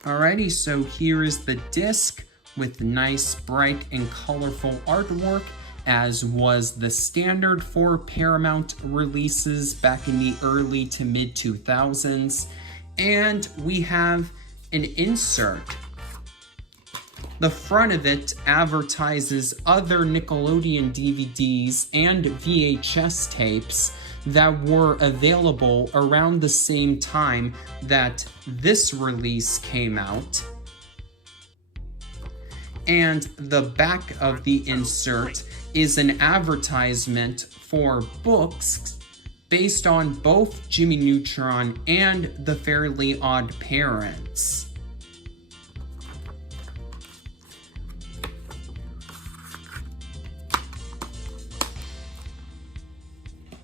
Alrighty, so here is the disc with nice, bright, and colorful artwork, as was the standard for Paramount releases back in the early to mid 2000s. And we have an insert. The front of it advertises other Nickelodeon DVDs and VHS tapes that were available around the same time that this release came out. And the back of the insert is an advertisement for books based on both Jimmy Neutron and The Fairly Odd Parents.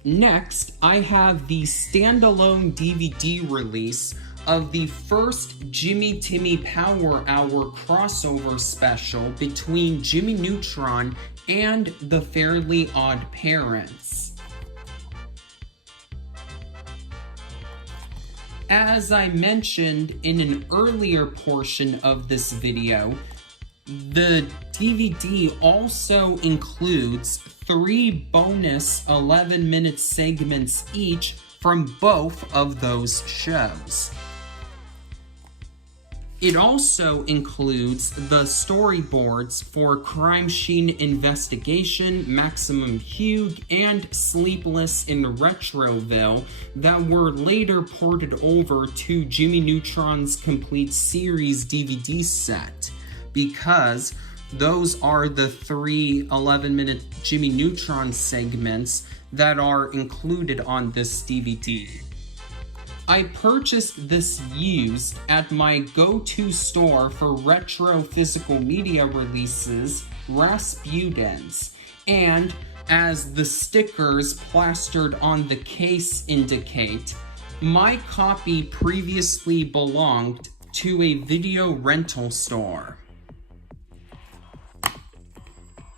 Next, I have the standalone DVD release of the first Jimmy Timmy Power Hour crossover special between Jimmy Neutron and The Fairly Odd Parents. As I mentioned in an earlier portion of this video, the DVD also includes 3 bonus 11-minute segments each from both of those shows. It also includes the storyboards for Crime Scene Investigation, Maximum Hugue, and Sleepless in Retroville that were later ported over to Jimmy Neutron's complete series DVD set, because those are the 3 11-minute Jimmy Neutron segments that are included on this DVD. I purchased this used at my go-to store for retro physical media releases, Rasputin's, and as the stickers plastered on the case indicate, my copy previously belonged to a video rental store.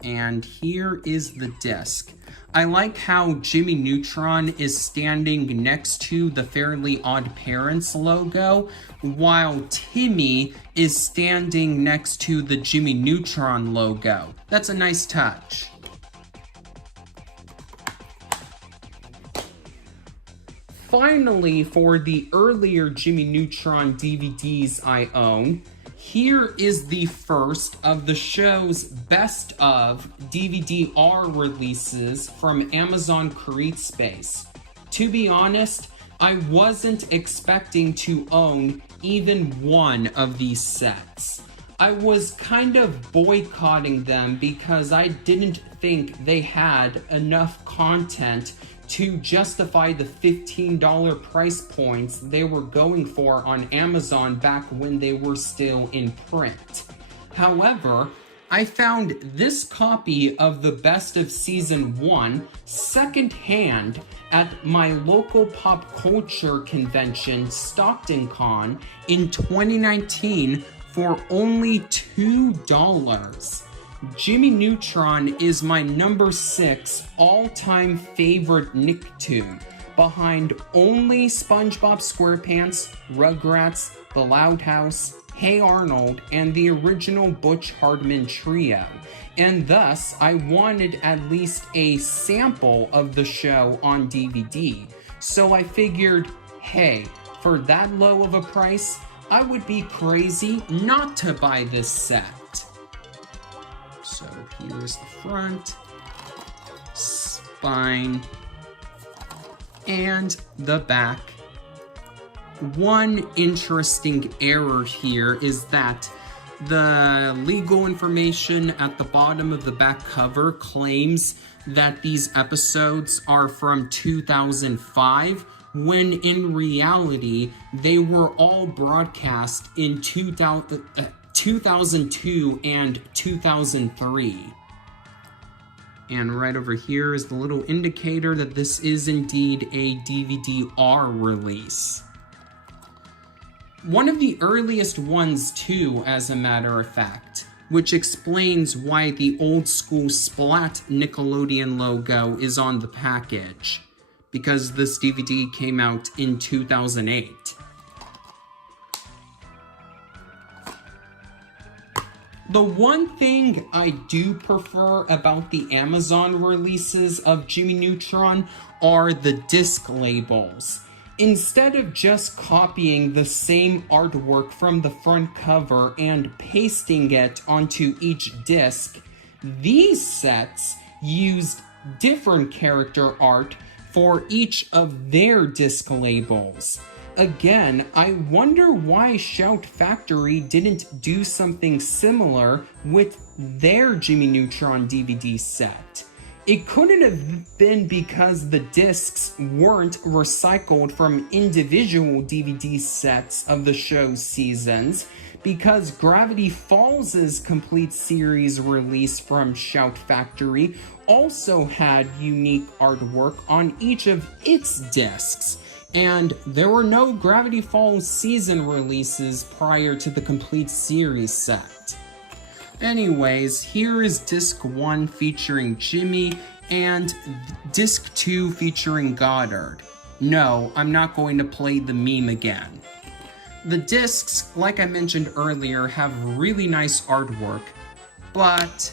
And here is the disc. I like how Jimmy Neutron is standing next to the Fairly Odd Parents logo, while Timmy is standing next to the Jimmy Neutron logo. That's a nice touch. finally, for the earlier Jimmy Neutron DVDs I own, here is the first of the show's best of DVD-R releases from Amazon CreateSpace. To be honest, I wasn't expecting to own even one of these sets. I was kind of boycotting them because I didn't think they had enough content to justify the $15 price points they were going for on Amazon back when they were still in print. However, I found this copy of the Best of Season 1 secondhand at my local pop culture convention, Stockton Con, in 2019 for only $2. Jimmy Neutron is my number 6 all-time favorite Nicktoon, behind only SpongeBob SquarePants, Rugrats, The Loud House, Hey Arnold, and the original Butch Hardman trio, and thus I wanted at least a sample of the show on DVD, so I figured, hey, for that low of a price, I would be crazy not to buy this set. So here's the front, spine, and the back. One interesting error here is that the legal information at the bottom of the back cover claims that these episodes are from 2005, when in reality, they were all broadcast in 2002 and 2003. And right over here is the little indicator that this is indeed a DVD-R release. One of the earliest ones too, as a matter of fact, which explains why the old school Splat Nickelodeon logo is on the package, because this DVD came out in 2008. The one thing I do prefer about the Amazon releases of Jimmy Neutron are the disc labels. Instead of just copying the same artwork from the front cover and pasting it onto each disc, these sets used different character art for each of their disc labels. Again, I wonder why Shout Factory didn't do something similar with their Jimmy Neutron DVD set. It couldn't have been because the discs weren't recycled from individual DVD sets of the show's seasons, because Gravity Falls' complete series release from Shout Factory also had unique artwork on each of its discs, and there were no Gravity Falls season releases prior to the complete series set. Anyways, here is Disc 1 featuring Jimmy and Disc 2 featuring Goddard. No, I'm not going to play the meme again. The discs, like I mentioned earlier, have really nice artwork, but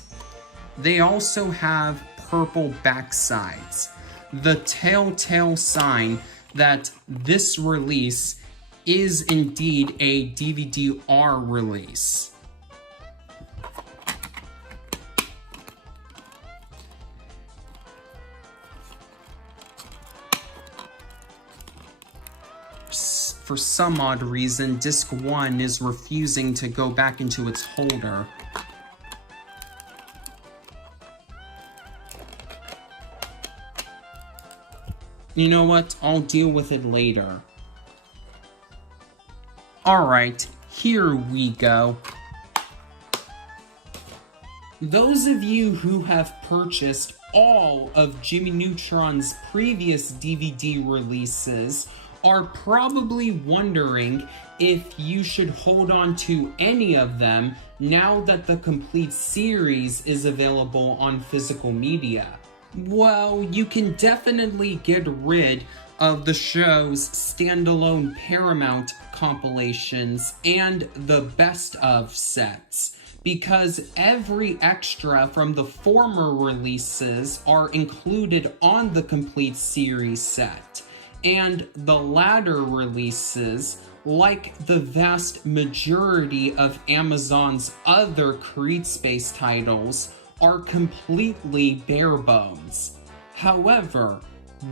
they also have purple backsides, the telltale sign that this release is indeed a DVD-R release. For some odd reason, Disc 1 is refusing to go back into its holder. You know what? I'll deal with it later. Alright, here we go. Those of you who have purchased all of Jimmy Neutron's previous DVD releases are probably wondering if you should hold on to any of them now that the complete series is available on physical media. Well, you can definitely get rid of the show's standalone Paramount compilations and the best of sets, because every extra from the former releases are included on the complete series set. and the latter releases, like the vast majority of Amazon's other CreateSpace titles, are completely bare bones. However,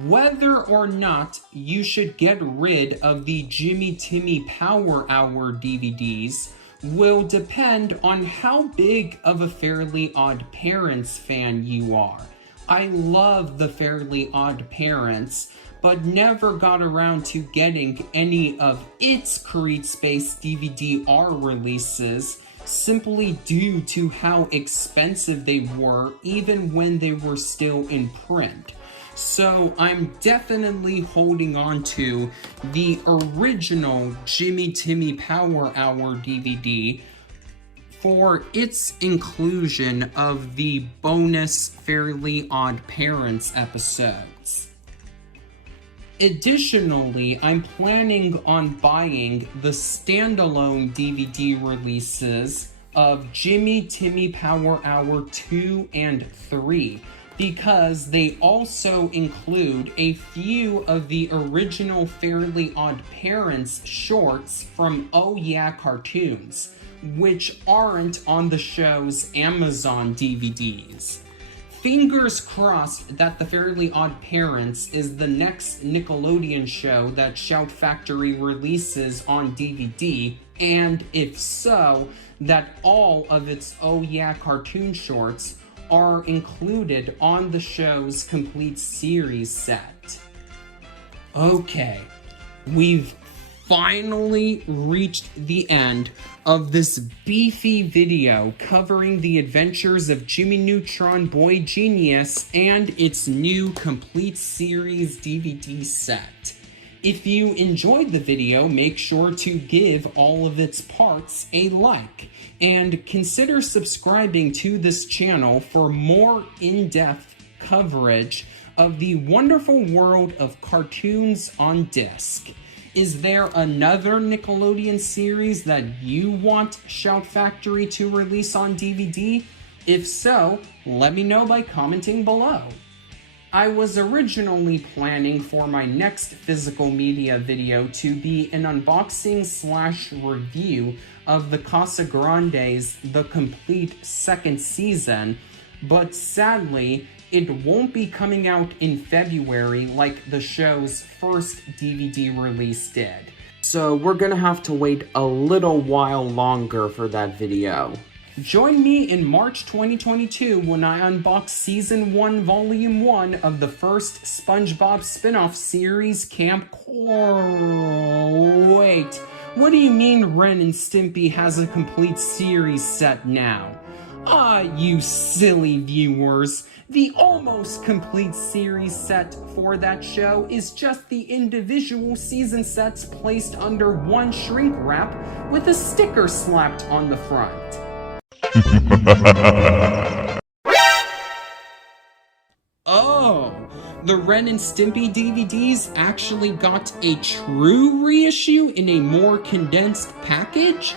whether or not you should get rid of the Jimmy Timmy Power Hour DVDs will depend on how big of a Fairly Odd Parents fan you are. I love the Fairly Odd Parents, but never got around to getting any of its CreateSpace DVD-R releases simply due to how expensive they were even when they were still in print. So I'm definitely holding on to the original Jimmy Timmy Power Hour DVD for its inclusion of the bonus Fairly Odd Parents episodes. Additionally, I'm planning on buying the standalone DVD releases of Jimmy Timmy Power Hour 2 and 3, because they also include a few of the original Fairly Odd Parents shorts from Oh Yeah Cartoons, which aren't on the show's Amazon DVDs. Fingers crossed that the Fairly Odd Parents is the next Nickelodeon show that Shout Factory releases on DVD, and if so, that all of its Oh Yeah cartoon shorts are included on the show's complete series set. Okay, we've finally reached the end of this beefy video covering the Adventures of Jimmy Neutron Boy Genius and its new complete series DVD set. If you enjoyed the video, make sure to give all of its parts a like, and consider subscribing to this channel for more in-depth coverage of the wonderful world of cartoons on disc. Is there another Nickelodeon series that you want Shout Factory to release on DVD? If so, let me know by commenting below. I was originally planning for my next physical media video to be an unboxing/review of the Casa Grande's The Complete second season, but sadly, it won't be coming out in February like the show's first DVD release did. So we're gonna have to wait a little while longer for that video. Join me in March 2022 when I unbox Season 1, Volume 1 of the first SpongeBob spin-off series, Camp Coral. Wait, what do you mean Ren and Stimpy has a complete series set now? Ah, you silly viewers. The almost complete series set for that show is just the individual season sets placed under one shrink wrap with a sticker slapped on the front. Oh, the Ren and Stimpy DVDs actually got a true reissue in a more condensed package?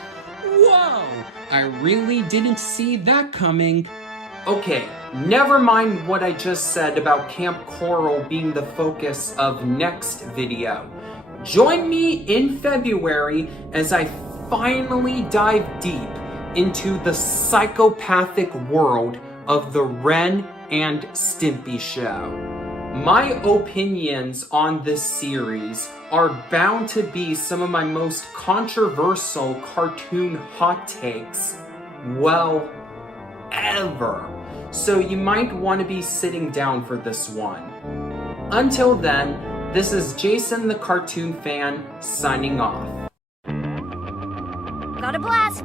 Whoa, I really didn't see that coming. Okay, never mind what I just said about Camp Coral being the focus of next video. Join me in February as I finally dive deep into the psychopathic world of the Ren and Stimpy show. My opinions on this series are bound to be some of my most controversial cartoon hot takes, well, ever. So you might want to be sitting down for this one. Until then, this is Jason the Cartoon Fan signing off. Got a blast!